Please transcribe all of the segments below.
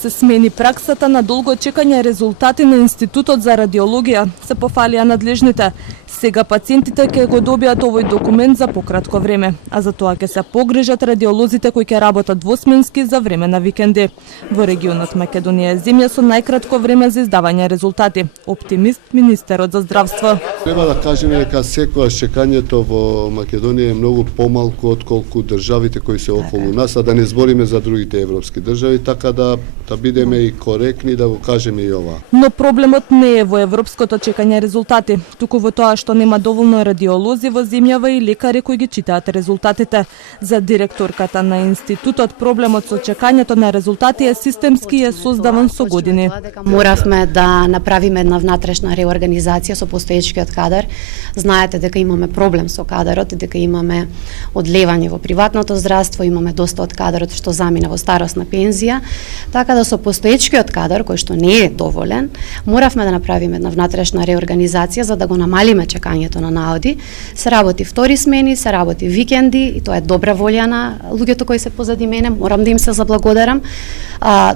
Се смени праксата на долго чекање резултати на Институтот за радиологија, се пофалија надлежните. Сега пациентите ќе го добијат овој документ за пократко време, а за тоа ќе се погрижат радиолозите кои ќе работат двосменски за време на викенди. Во регионот Македонија е земја со најкратко време за издавање резултати. Оптимист министерот за здравство. Треба да кажеме дека секогаш чекањето во Македонија е многу помалку отколку државите кои се околу нас, а да не збориме за другите европски држави, така да бидеме и коректни да го кажеме и ова. Но проблемот не е во европското чекање резултати, туку во тоа што нема доволно радиолози во земјава и лекари кои ги читаат резултатите. За директорката на институтот проблемот со чекањето на резултати е системски и е создаван со години. Моравме да направиме една внатрешна реорганизација со постоечкиот кадар. Знаете дека имаме проблем со кадарот, дека имаме одлевање во приватното здравство, имаме доста од кадарот што замина во старосна пензија, така да со постоечкиот кадар, кој што не е доволен, моравме да направиме една внатрешна реорганизација за да го намалиме чекањето на наоди. Се работи втори смени, се работи викенди и тоа е добра волја на луѓето кои се позади мене, морам да им се заблагодарам.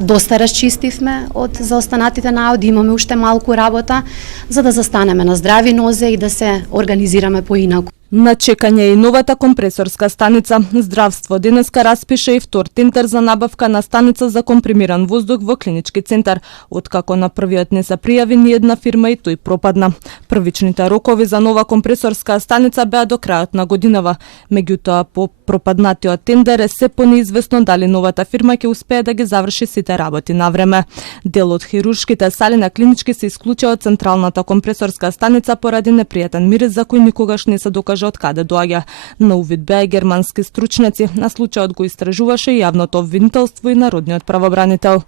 Доста расчистивме од заостанатите наоди, имаме уште малку работа за да застанеме на здрави нозе и да се организираме поинаку. На чекање и новата компресорска станица. Здравство денеска распише и втор тендер за набавка на станица за компримиран воздух во клинички центар. Откако на првиот не се пријави ни една фирма и тој пропадна. Првичните рокови за нова компресорска станица беа до крајот на годинава. Меѓутоа, по пропаднатиот тендер е се понеизвестно дали новата фирма ќе успее да ги заврши сите работи на време. Дел од хируршките сали на клинички се исклучува од централната компресорска станица поради непријатен мирис за кој никогаш не се докажа од каде доаѓа. На увид беа германски стручњаци, на случајот го истражуваше јавното обвинителство и народниот правобранител.